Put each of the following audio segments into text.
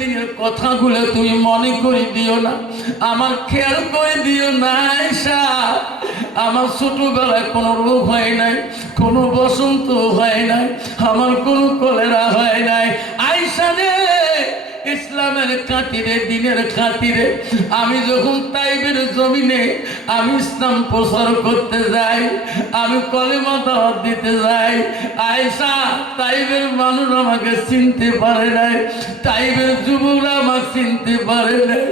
দিনের কথাগুলো তুমি মনে করে দিও না। আমার খেয়াল করে দিও না আমার ছোটবেলায় কোনো রোগ হয় নাই, কোনো বসন্ত হয় নাই, আমার কোনো কলেরা হয় নাই। আইসা রে! ইসলামের খাতিরে, দিনের খাতিরে, আমি যখন তাইবের জমিনে আমি ইসলাম প্রচার করতে যাই, আমি কলেমা দাওয়াত দিতে যাই আয়সা তাইবের মানুষ আমাকে চিনতে পারে নাই, তাইবের যুবকরা আমাকে চিনতে পারে নাই।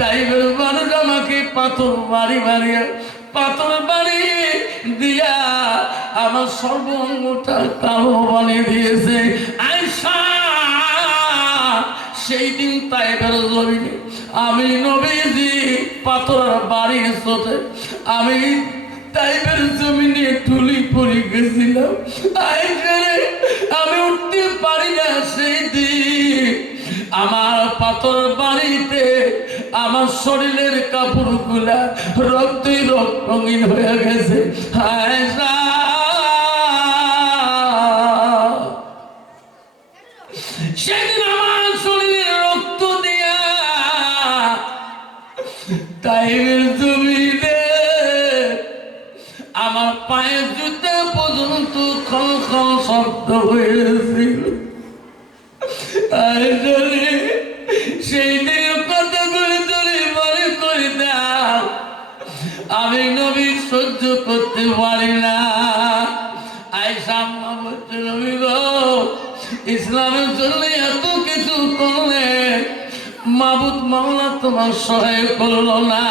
তাইবের মানুষ আমাকে পাথর বাড়ি বাড়ি পাথর বাড়ি দিয়া আমার সর্বঙ্গটা কালো বানিয়ে দিয়েছে। আয়সা সেই দিন তাইবের জমিনে আমি নবীজি পাথর বাড়ি চোটে আমি জমিনে পড়ে গেছিলাম। আমি উঠতে পারি না সেই দিন। আমার পাথর বাড়িতে আমার শরীরের কাপড়গুলা রক্তই রক্ত রঙিন হয়ে গেছে। সেদিন আমার টাইমের জমিনে আমার পায়ের পর্যন্ত খল শব্দ হয়েছিল। সেই দিনের কথাগুলো তুলে মনে করি না। আমি নবী সহ্য করতে পারি না। তোমার সহায় করল না।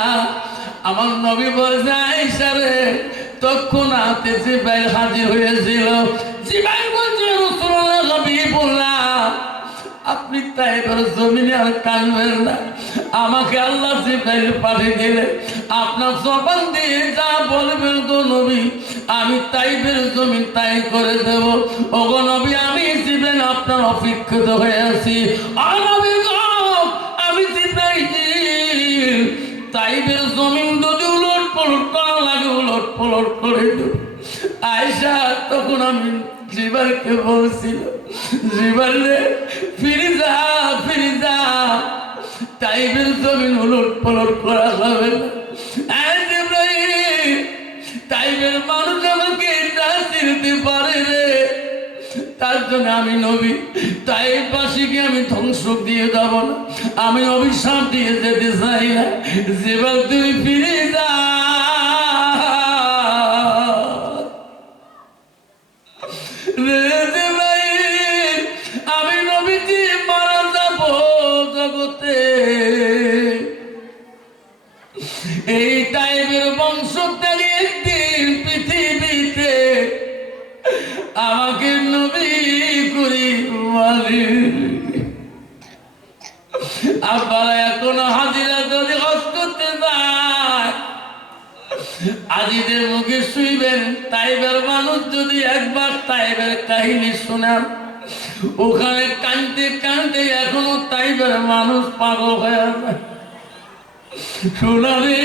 আমার নবী আইসারে তখন হাতে জিবাইল হাজির হয়েছিল। বলছে আপনি তাই এবার জমিনে আর না। আমাকে আল্লাহ পাঠিয়ে আপনার জবান দিয়ে যা বলবেন নবী, আমি তাইবের জমিন তাই করে দেব। ওগো নবী, আমি জিব্রাইল আপনার অপেক্ষিত হয়ে আছি। অনবী করে আয়সা তখন আমি জিবারকে বলছিল জিবার রে ফিরে যা যা। টাইবের জমিন পলট করা যাবে টাইবের মানুষ আমাকে চিনতে পারে রে। তার জন্য আমি নবী, তাই পাশিকে আমি ধ্বংস দিয়ে যাব না। আমি অভিশাপ দিয়ে যেতে চাই না। যেবার তুমি ফিরে যা। কাহিনী শোনান, ওখানে কানতে কানতে এখনও তাইবের মানুষ পাগল হয়ে শোনারে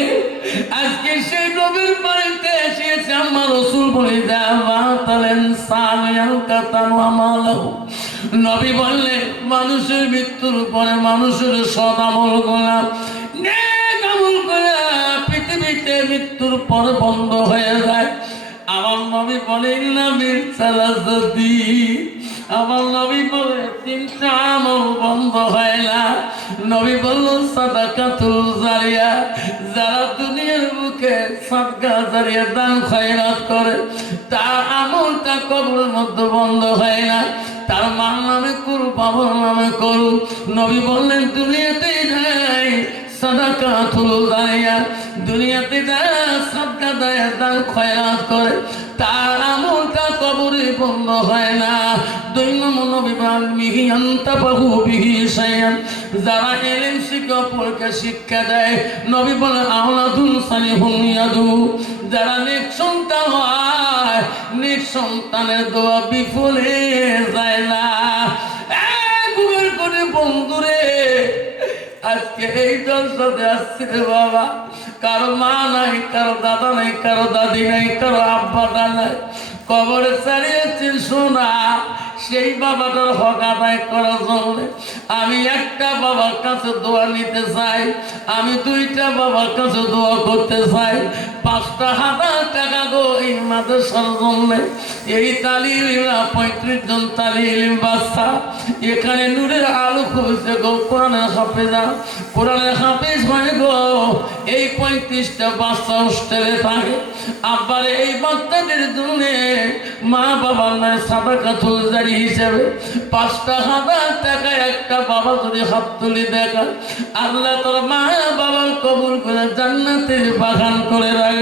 মানুষের মৃত্যুর পরে মানুষের সদামল করে, পৃথিবীতে মৃত্যুর পর বন্ধ হয়ে যায়। আমার নবী বলেন নবীর সালাসদি আমার নবী বলে, তিনটা আমল বন্ধ হয় না। নবী বলল সাদাকাতুল জারিয়া। যারা দুনিয়ার বুকে সাদকা জারিয়া দান খয়রাত করে, তার আমলটা কবরের মধ্যে বন্ধ হয় না। তার মার নামে করু বাবার নামে করু নবী বললেন, দুনিয়াতে যাই সাদাকাতুল জারিয়া। দুনিয়াতে যারা সাদকা দান খয়রাত করে, তার আমলটা কবরে বন্ধ হয় না। যারা শিক্ষা পরকে শিক্ষা দেয়, নবী বলে আহলাদুল সালিহুন ইয়াদু। যারা নেক সন্তান হয়, নেক সন্তানের দোয়া বিফলে যায় না। বন্ধুরে, আজকে এই জলসাতে আসছে বাবা। কারও মা নাই, কারও দাদা নাই, কারও দাদি নাই, কারও আব্বা নাই। কবরে ছাড়িয়েছে সোনা, সেই বাবাটার হক আদায় করার জন্য আমি একটা বাবার কাছে দোয়া নিতে চাই, আমি দুইটা বাবার কাছে দোয়া করতে চাই। পাঁচটা হাজার টাকা গো এই মাদ্রাসার জন্য। এই তালিমরা পঁয়ত্রিশ জন তালিম বাচ্চা এখানে নূরের আলো খুলছে গো, কোরআনের হাফেজা। কোরআনের হাফেজ হয় গো, এই পঁয়ত্রিশটা বাচ্চা হোস্টেলে থাকে। আবার এই বাচ্চাদের জন্য মা বাবার নয় সাদা কাথুল জারি হিসেবে পাঁচটা হাজার টাকা একটা বাবা যদি হাত তুলি দেখা আল্লাহ তোর মা বাবার কবুল করে জান্নাতের বাগান করে রাখবে।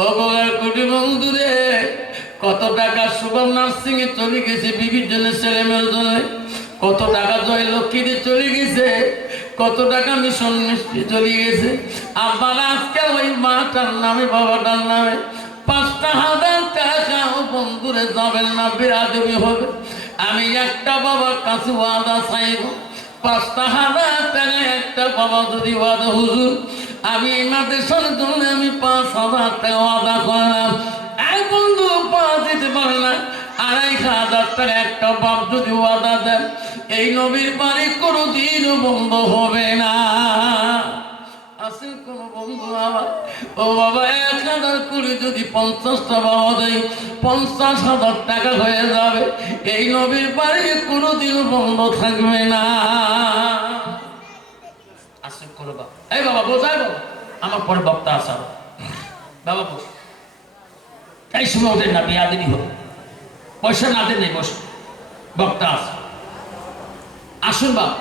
কোটি বন্ধুরে, কত টাকা শুভম নার্সিং এ চলে গেছে বিবির জন্য ছেলে মেয়ের জন্য? কত টাকা জয় লক্ষ্মীতে চলে গেছে? কত টাকা মিশন মিষ্টি চলে গেছে? আবার আজকে ওই মাটার নামে, বাবাটার নামে পাঁচটা হাজার টাকা বন্ধুরে যাবেন না বেরাদেবী হবে। আমি একটা বাবার কাছে ওয়াদা চাইব। পাঁচটা হাজার টাকা একটা বাবা যদি ওয়াদা, হুজুর আমি এই মাদ্রাসার জন্য আমি পাঁচ হাজার টাকা ওয়াদা করলাম। এক বন্ধু পাওয়া দিতে পারে না, আড়াই হাজার টাকা একটা বাপ যদি ওয়াদা দেন, এই নবীর বাড়ি কোনোদিনও বন্ধ হবে না। আছে কোন বন্ধু আমার, ও বাবা, এক হাজার কুড়ি যদি পঞ্চাশটা বাবা দেয় পঞ্চাশ হাজার টাকা হয়ে যাবে। এই নবীর বাড়ি কোনোদিন বন্ধ থাকবে না। আছে কোন বাবা এই বাবা বোঝায় বাবা আমার পরে বক্তা আসা বাবা বস এই সময় ওদের না বিয়া দিনই হবে। পয়সা না দেন বস। বক্তা আস আসুন বাবা।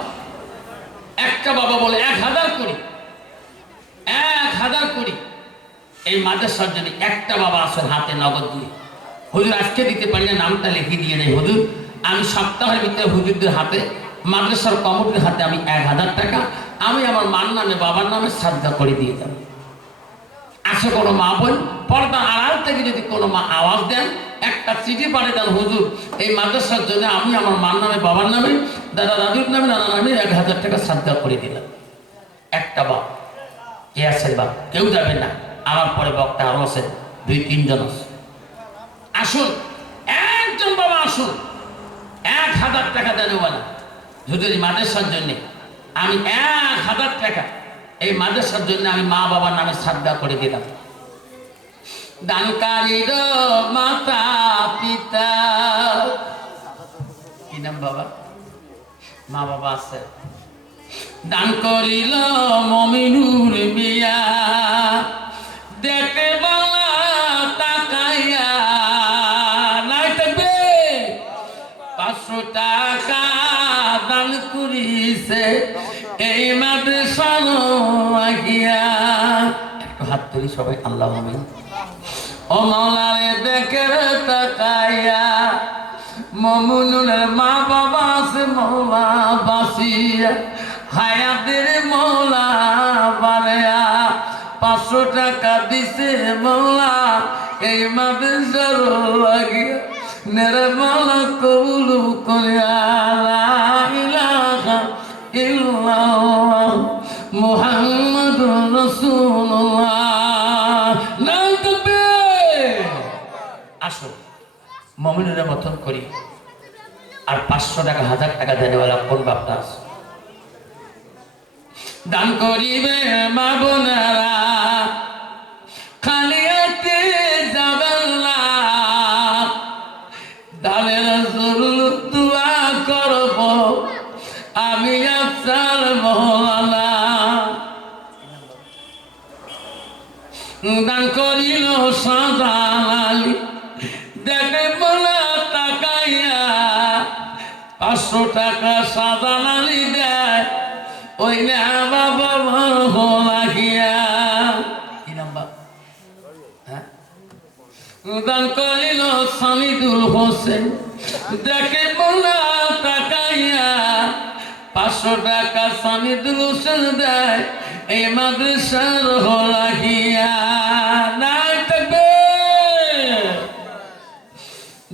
একটা বাবা বলে এক হাজার করি এক হাজার কোটি এই মাদ্রাসার জন্য একটা বাবা আসেন হাতে নগদ দিয়ে। হুজুর, আজকে দিতে পারি না, নামটা লিখে দিয়ে নেই, হুজুর। আমি সপ্তাহের ভিতরে হুজুরদের হাতে, মাদ্রাসার কমিটির হাতে আমি এক হাজার টাকা আমি আমার মার নামে, বাবার নামে শ্রদ্ধা করে দিয়ে যাব আসে কোনো মা বোন, পর্দা আড়াল থেকে যদি কোনো মা আওয়াজ দেন, একটা চিঠি পাঠিয়ে দেন, হুজুর, এই মাদ্রাসার জন্য আমি আমার মার নামে, বাবার নামে, দাদা দাদুর নামে, নানা নামে এক হাজার টাকা শ্রদ্ধা করে দিলাম। একটা বাপ, কে আছেন বাপ? কেউ যাবে না। আমার পরে বক্তা আরও আছেন, দুই, তিনজন আছে। আসুন, একজন বাবা আসুন। এক হাজার টাকা দেন বলা যদি মাদ্রাসার জন্যে। আমি এক হাজার টাকা এই মাদ্রাসার জন্য আমি মা বাবার নামে শ্রদ্ধা করে দিলাম। দানকারীর মাতা পিতা। কি নাম বাবা? মা বাবা আছে। দান করিল মমিনুর বিয়া দেখে বালা তাকাইয়া নাই থাকবে। পাঁচশো টাকা দান করিছে। এই মাদ্রাসার লাগিয়া একটু হাত তুলি সবাই, আল্লাহ আমিন। ও মাওলারে দেখে তাকাইয়া মমুনুরের মা বাবা আছে মৌলা বাসিয়া। হায়াতের মৌলা বালেয়া পাঁচশো টাকা দিছে মৌলা। এই মাদ্রাসার লাগিয়া নেরে মৌলা কবুল করিয়া তাকবীর আসো মমিনুরের মতন করি। আর পাঁচশো টাকা, হাজার টাকা দেনেওয়ালা কোন বাপটা আছে? দান করিবে মা বোনারা। খালি টাকা সাজানালি দেয় ওই না বাবা লাগিয়া। কি নাম্বার? দান করিল সামিদুল হোসেন। দেখে মোলা তাকাইয়া, পাঁচশো টাকা সামিদুল হোসেন দেয়, এই মাদ্রাসার হলাহিয়া নাই থাকবে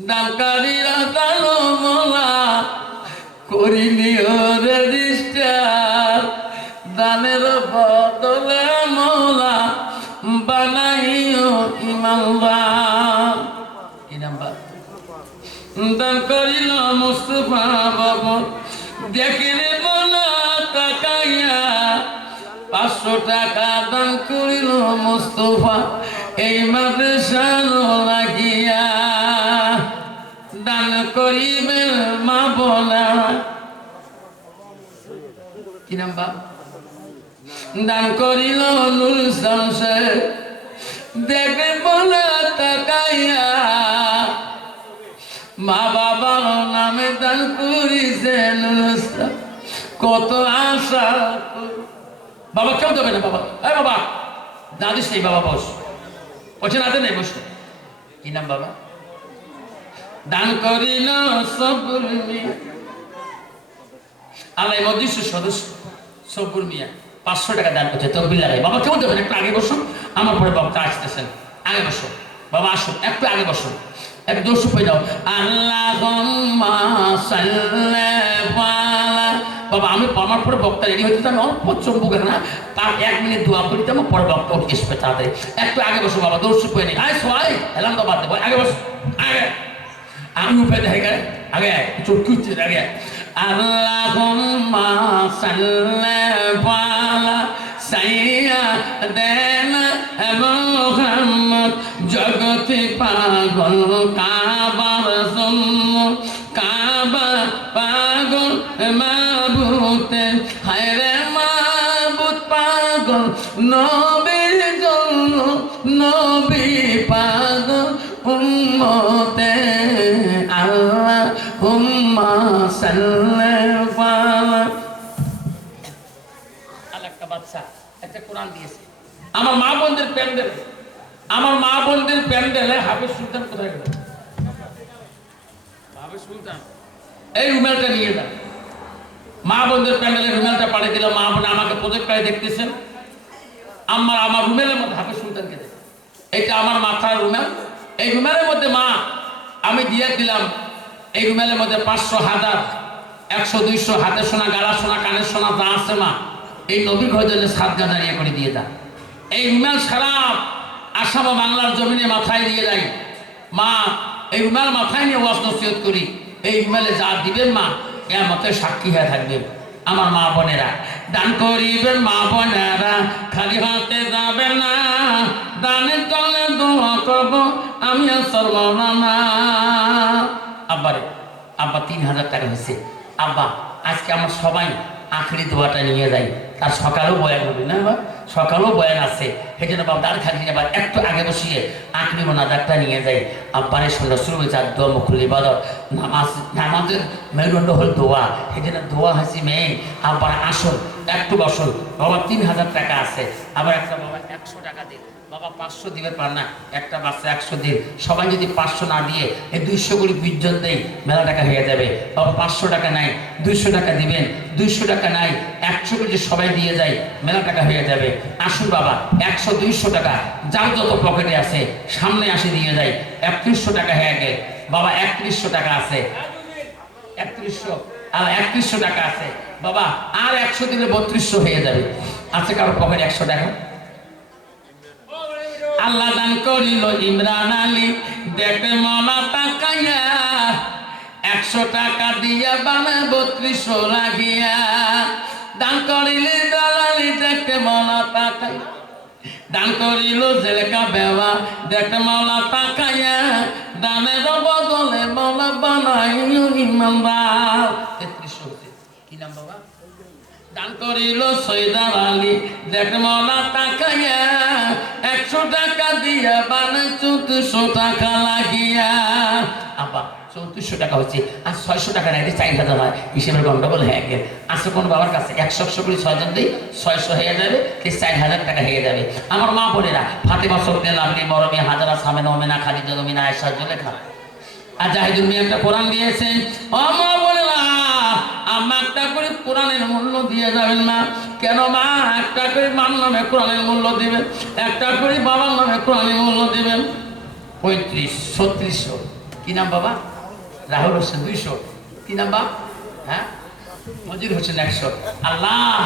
দানকারীরা টাকা দান করিল মুস্তফা, এই মাদ্রাসার লাগিয়া দান করিবে মা বলা কি নাম্বার দান করিল নুর সংসে দেখে বলা তাকাইয়া, মা বাবার নামে দান করিছেন কত আশা বাবা, কেউ দেবে না বাবা। এই বাবা দাদিস নেই বাবা, বস। বসে না নেই, বস। কি নাম বাবা? দান করিল সবুর মিয়া। আলাই মজলিসের সদস্য, সবুর মিয়া, পাঁচশো টাকা দান করছে, তহবিল লাগাই বাবা, কেউ দেবেন একটু আগে বসুন আমার পরে বক্তা আসতেছেন। আগে বসো। বাবা আসুন একটু আগে বসুন একটু দোষ পেয়ে যাও। আল্লাহ বাবা, আমি আমার পরে বক্তা রেডি হইতে আমি অল্প চম্বুক না তার এক মিনিট দোয়া করিতে আমার পরে বক্তা উঠে আসবে তাড়াতাড়ি একটু আগে বসো বাবা দোষ পেয়ে নেই আয়, সবাই এলাম তো বাদ দেবো আগে বসো, আগে। আমি উপরে দেখে গেলে আগে চোখ কুচছে আগে আল্লাহুম্মা সাল্লি সাইয়া দেন মুহাম্মদ, জগতে পাগল আমার মা বোনদের প্যান্ডেল আমার মা বোনদের প্যান্ডেলে হাফিজ সুলতান কোথায় গেল? হাফিজ সুলতান, এই রুমালটা নিয়ে যান মা বোনদের প্যান্ডেলে রুমালটা পাড়ে দিলাম মা বোন আমাকে প্রজেক্টারে দেখতেছেন আমার আমার রুমেলের মধ্যে হাফিজ সুলতানকে দেখে। এইটা আমার মাথার রুমাল। এই রুমালের মধ্যে মা, আমি দিয়ে দিলাম এই রুমালের মধ্যে পাঁচশো হাজার, একশো, দুইশো, হাতে সোনা গালা সোনা, কানের সোনা যা আছে মা। এই নবীর সাত গাদা ইয়ে করে দিয়ে দাও এই রুমাল সারা আসাম বাংলার জমিনে মাথায় দিয়ে যাই। মা, এই রুমাল মাথায় নিয়ে ওয়াজ নসিহত করি। এই রুমালে যা দিবেন মা মতে সাক্ষী হয়ে থাকবেন। আমার মা বোনেরা, দান করিবেন মা বোনেরা, খালি হাতে যাবেন না। দানের তলে দোয়া করব, আমি সর্বনা হাজার টাকা হয়েছে। আব্বা, আজকে আমার সবাই আখড়ি দোয়াটা নিয়ে যাই। তার সকালেও বয়ান হবে, না বা সকালেও বয়ান আছে। সেই জন্য বাবা দাঁড় খালি আবার একটু আগে বসিয়ে আখড়ি মোনাজারটা নিয়ে যাই। আব্বারের সঙ্গে শুরু হয়েছে আর দোয়া, মুখুল ইবাদত, নামাজ, নামাজের মেরুদণ্ড হল দোয়া। সেই জন্য দোয়া হয়েছে মেয়ে, আব্বার আসল, একটু বসল। বাবা, তিন হাজার টাকা আছে। আবার একটা বাবা, একশো টাকা দিন বাবা পাঁচশো দিবে পার না, একটা বাচ্চা একশো দিন। সবাই যদি পাঁচশো না দিয়ে এই দুইশো করে বিশজন দেই, মেলা টাকা হয়ে যাবে। বাবা পাঁচশো টাকা নাই, দুইশো টাকা দিবেন। দুইশো টাকা নাই, একশো যদি সবাই দিয়ে যায় মেলা টাকা হয়ে যাবে। আসুন বাবা, একশো, দুইশো টাকা যার যত পকেটে আছে, সামনে আসে দিয়ে যায় একত্রিশশো টাকা হয়ে গে বাবা, একত্রিশশো টাকা আছে। একত্রিশশো, আর একত্রিশশো টাকা আছে। বাবা, আর একশো দিলে বত্রিশশো হয়ে যাবে। আছে কারও পকেটে একশো টাকা? আল্লাহ দান করিল ইমরান আলী। দেখে মলা তাকাইয়া, একশো টাকা দিয়া বানা বত্রিশশো লাগিয়া দান করিলে দালালি দেখে মলা তাকাই দান করিল জেলেকা বেওয়া, দেখে মলা তাকাইয়া। দানের বদলে মলা বানাইল ইমানদার তেত্রিশশো হতে কি নাম বাবা দান করিল সৈদার আলী। তাকাইয়া, একশো টাকা দিয়া বানে চৌত্রিশশো টাকা লাগিয়া। চৌত্রিশশো টাকা হচ্ছে, আর ছয়শো টাকা চার হাজার হয়। হিসেবে হয়ে গেল। কোন বাবার কাছে? একশো একশো করে ছয়জন দিই, ছয়শো হয়ে যাবে, কি চার হাজার টাকা হয়ে যাবে। আমার মা বোনেরা, ফাতেমা সরতে লাভলি মরমে হাজারা, সামেন খালিদ আর জাহিদুল মিয়া একটা কোরআন দিয়েছে ও মা বলে না আম্মা একটা করে কোরআনের মূল্য দিয়ে যাবেন না। কেন মা? একটা করে মার নামে কোরআনের মূল্য দিবেন। একটা করে বাবার নামে কোরআনের মূল্য দিবেন। পঁয়ত্রিশ ছত্রিশশো কি নাম বাবা? রাহুল হোসেন দুইশো কি নাম বাবা হ্যাঁ? মজির হোসেন একশো আল্লাহ!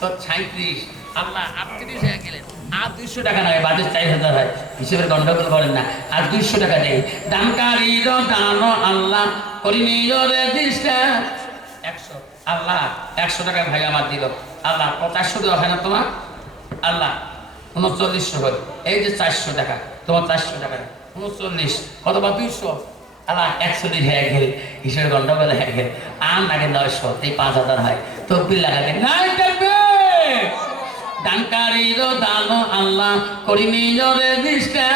সাঁত্রিশ আল্লাহ আটত্রিশ হয়ে গেলেন। আর দুইশো টাকা নয় বাজেট চার হাজার হয়। হিসেবের গন্ডগোল করেন না। আর দুইশো টাকা দেয় দানকারীর দান আল্লাহ করিনি রে একশো আল্লাহ একশো টাকা ভাই আমার দিল। আল্লাহ পঁচাশশো দেওয়া হয় না তোমার? আল্লাহ উনচল্লিশশো করে। এই যে চারশো টাকা, তোমার চারশো টাকা। উনচল্লিশ অথবা দুইশো। আল্লাহ একশো একচল্লিশ হয়ে গেলে হিসেবে গন্ডগোল হয়ে গেলে আর লাগে নয়শো, এই পাঁচ হাজার হয়। তকবির লাগাবে। নাই থাকবে! দানকারীর দান আল্লাহ করি নিজরে দিষ্টা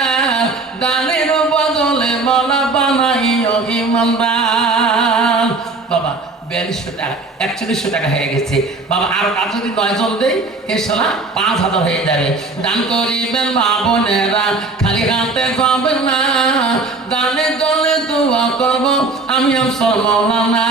দানের বদলে বলা বানাইও ইমানদার। বাবা একচল্লিশশো টাকা হয়ে গেছে। বাবা, আর কাজ যদি নয় জন দেয় এ সালা পাঁচ হাজার হয়ে যাবে। দান করিবেন মা বোনেরা, খালি হাতে যাবেন না। দানে দলে দোয়া করব, আমি অবসর মৌলানা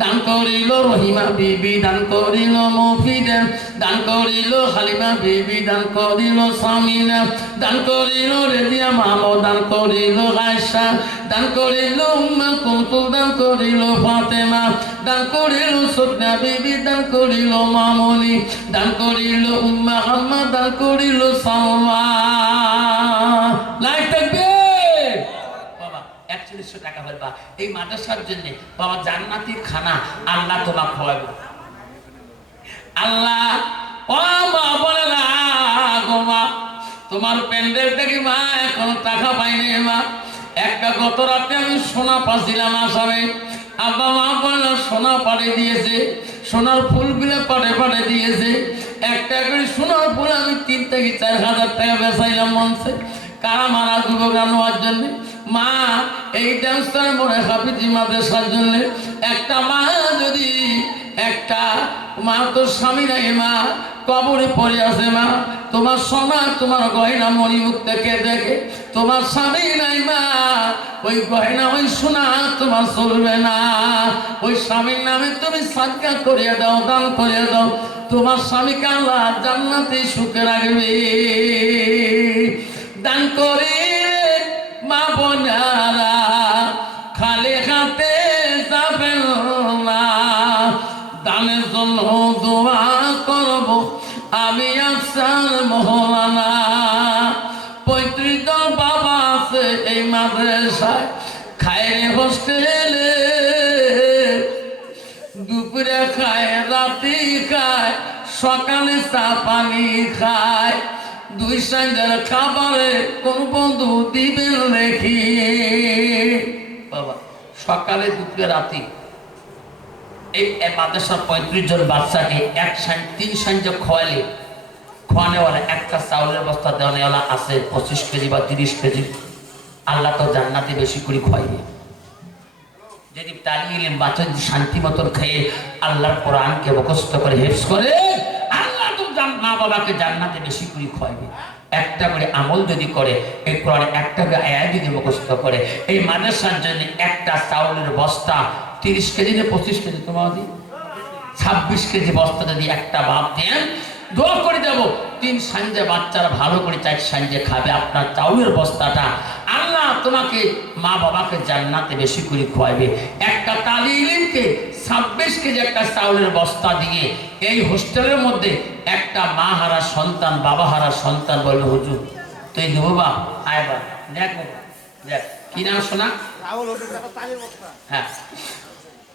দান করিল রহিমা বিবি, দান করিল মফিদের দান করিল হালিমা বিবি, দান করিল সামিনা। দান করিল রেদিয়া মামো দান করিল আয়সা দান করিল উম্মা কুলকুল, দান করিল ফাতেমা। দান করিল সুকনা বিবি দান করিল, মামনি দান করিল, উম্মা আম্মা দান করিল, সালমা। লাইট থাকবে? একচল্লিশশো টাকা বলবা এই মাদ্রাসার জন্য বাবা জান্নাতির খানা আল্লাহ তোমার খাওয়াবে আল্লাহ, ও মা বলে না তোমার প্যান্ডেল থেকে মা এখন টাকা পাইনি মা। একটা গত রাতে আমি সোনা পাচ্ছিলাম আসামে। আব্বা মা বলল, সোনা পাড়ে দিয়েছে, সোনার ফুলগুলো পাড়ে পাড়ে দিয়েছে। একটা করে সোনার ফুল আমি তিন থেকে চার হাজার টাকা বেচাইলাম মনসে কারা মারা যুবক নেওয়ার জন্য? মা, এই ডান্সটার মনে হাফিজি মাদ্রাসার জন্য। একটা মা যদি একটা মা, তোর স্বামী নাই মা, কবরে পড়ে আছে মা। তোমার সোনা, তোমার গয়না মণিমুখ থেকে দেখে তোমার স্বামী নাই মা। ওই গয়না, ওই সোনা তোমার চলবে না। ওই স্বামীর নামে তুমি সাদকা করিয়ে দাও, দান করিয়ে দাও। তোমার স্বামীকে আল্লাহ জান্নাতে সুখে রাখবে। দান করে সকালে চা পানি খায়। দুই সন্ধ্যার খাবারে কোন বন্ধু দিবেন রেখি বাবা, সকালে দুপুরে রাতে এই মাদ্রাসার পঁয়ত্রিশ জন বাচ্চাকে এক সান তিন সাঞ্জ খোয়ালে। খোয়ানেওয়ালা একটা চাউলের বস্তা, দেওয়ানেওয়ালা আছে, পঁচিশ কেজি বা তিরিশ কেজি। আল্লাহ তো জান্নাতে বেশি করে খোয়াইবে। যদি তালিয়ে এলেন বাচ্চা শান্তি মতন খেয়ে, আল্লাহর কোরআনকে মুখস্থ করে হেফস করে মা বাবাকে জান্নাতে বেশি করে খোয়াইবে একটা করে আমল যদি করে, এই কোরআন একটা করে আয়াত যদি মুখস্থ করে, এই মাদ্রাসার জন্য একটা চাউলের বস্তা, তিরিশ কেজি না পঁচিশ কেজি তোমার দিই ছাব্বিশ কেজি বস্তা যদি একটা বাপ দেন, দোয়া করে দেব, তিন সাঞ্জে বাচ্চারা ভালো করে চার সাঞ্জে খাবে, আপনার চাউলের বস্তাটা। আল্লাহ তোমাকে মা বাবাকে জান্নাতে বেশি করে খোয়াবে একটা তালিমকে ছাব্বিশ কেজি একটা চাউলের বস্তা দিয়ে এই হোস্টেলের মধ্যে একটা মা হারা সন্তান বাবা হারা সন্তান বলল হুজুর তুই দেবো বা? আয় বা দেখ দেখ। কি নাম শোনা? হ্যাঁ।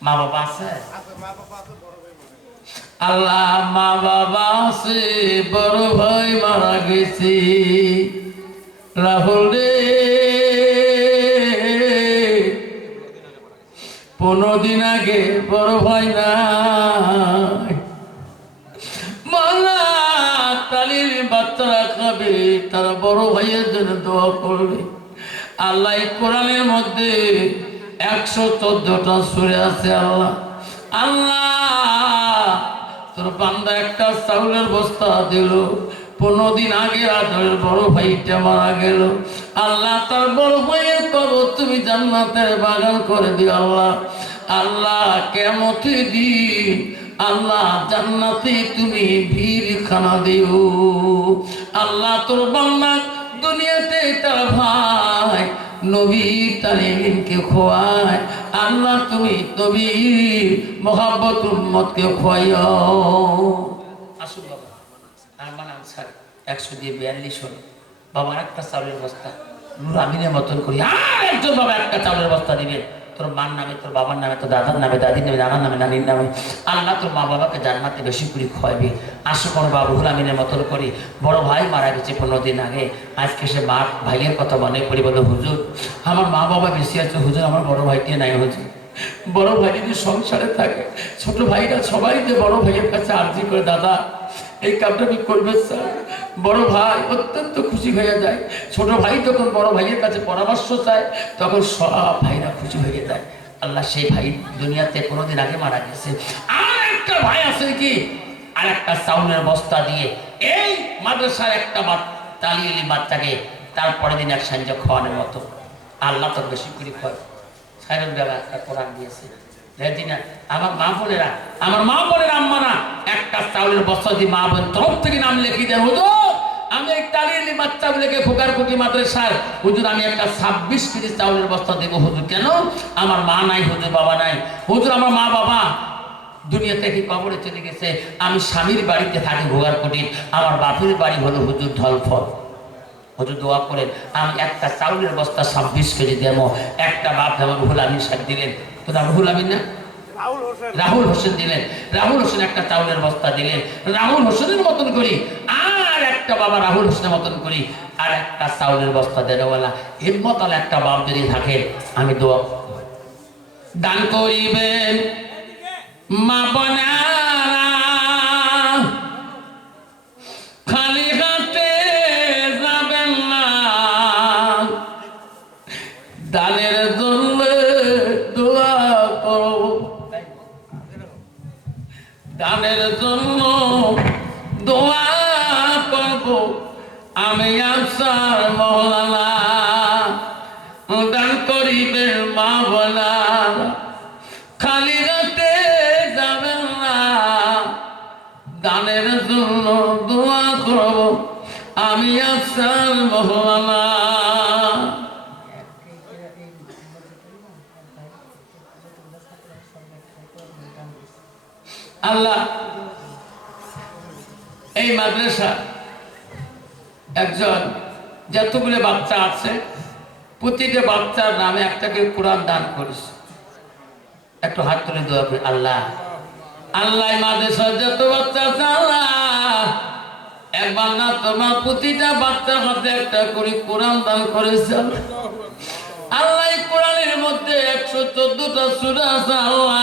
মা বাবা আছে? আছে মা বাবা আছে বড় ভাই আল্লাহ মা বাবা আছে বড় ভাই মারা গেছে। রাহুল রে পনেরো দিন আগে বড় ভাই নাই। মালা তালির বাচ্চারা খাবে তারা বড় ভাইয়ের জন্য দোয়া করবে। আল্লাহ কোরআনের মধ্যে একশো চোদ্দটা সুরে আছে, আল্লাহ। আল্লাহ, তোর বান্দা একটা চাউলের বস্তা দিল। পনেরো দিন আগে রাজের বড় ভাইটা মারা গেল। আল্লাহ তার বড় ভাইয়ের কবর তুমি জান্নাতের বাগান করে দিও আল্লাহ। আল্লাহ কেমতে দিন আল্লাহ জান্নাতে তুমি ভিড় খানা দিও। আল্লাহ তোর বাংলা দুনিয়াতে তার ভাই নবী তালিমকে খোয়ায়। আল্লাহ তুমি নবী মহাব্বত উম্মতকে খোয়াইও আসুন বাবা। একশো দিয়ে বিয়াল্লিশ হল। বাবার একটা চাউলের বস্তা। নুর আমিনের মতন করি। আর একজন বাবা একটা চাউলের বস্তা দিবেন তোর মার নামে, তোর বাবার নামে, তোর দাদার নামে, দাদির নামে, নানার নামে, নানির নামে। আল্লাহ তোর মা বাবাকে জান্নাতে বেশি করে খোয়াবি আসো কোনো বাবুল আমিনের মতন করি। বড় ভাই মারা গেছে পনেরো দিন আগে। আজকে সে মা, ভাইয়ের কথা মনে করি বলে, হুজুর, আমার মা বাবা বেশি আছে। হুজুর, আমার বড় ভাইটি নাই হুজুর। বড় ভাই যদি সংসারে থাকে, ছোট ভাইরা সবাই যে বড় ভাইয়ের কাছে আর্জি করে, দাদা এই কাজটা কি করবে স্যার। বড় ভাই অত্যন্ত খুশি হয়ে যায়। ছোট ভাই যখন বড় ভাইয়ের কাছে পরামর্শ চায়, তখন সব ভাইরা খুশি হয়ে যায়। আল্লাহ সেই ভাই দুনিয়াতে কোনোদিন আগে মারা গেছে। আর একটা ভাই আছে কি? আর একটা চাউলের বস্তা দিয়ে এই মাদ্রাসার একটা তালিয়ে বাচ্চাকে তারপরে দিন এক সাঞ্জা খাওয়ানোর মতো। আল্লাহ তো বেশি করে খাওয়ায় সাইরুল বেলা একটা কোরআন দিয়েছে। আমার মা আমার মা একটা চাউলের বস্তা দিয়ে মা তরফ থেকে নাম লিখিয়ে আমি হুজুর, আমি একটা ছাব্বিশ কেজি চাউলের বস্তা দেবো কেন? আমার মা নাই, হুজুর, বাবা নাই। হুজুর, আমার মা, বাবা দুনিয়া থেকে কবরে চলে গেছে? আমি স্বামীর বাড়িতে থাকি ভোগার কুটির আমার বাপের বাড়ি হলো হুজুর ঢলফল হুজুর দোয়া করেন, আমি একটা চাউলের বস্তা ছাব্বিশ কেজি দেবো। একটা বাপ যেমন ভুল আমি সাহেব দিলেন রুহুল আমিন না? রাহুল হোসেন। দিলেন। রাহুল হোসেন একটা চাউলের বস্তা দিলেন। রাহুল হোসেনের মতন করি। আর একটা বাবা রাহুল হোসেনের মতন করি। আর একটা চাউলের বস্তা দেওয়ালা হিম্মত আলা একটা বাপ যদি থাকে আমি দোয়া দান করিবেন। মা বনারা দানের জন্য দোয়া করব। আমি মহলানা। আল্লাহ, এই মাদ্রাসা একজন যতগুলো বাচ্চা আছে, প্রতিটা বাচ্চার নামে একটা করে কোরআন দান করিস একটু হাত তুলে করি, আল্লাহ। আল্লাহ মাঝে সহ্য যত বাচ্চা চালা। একবার না তোমার প্রতিটা বাচ্চা হাতে একটা করে কোরআন দান করেছে। আল্লাহ কোরআনের মধ্যে একশো চোদ্দটা সুরা আছে, আল্লাহ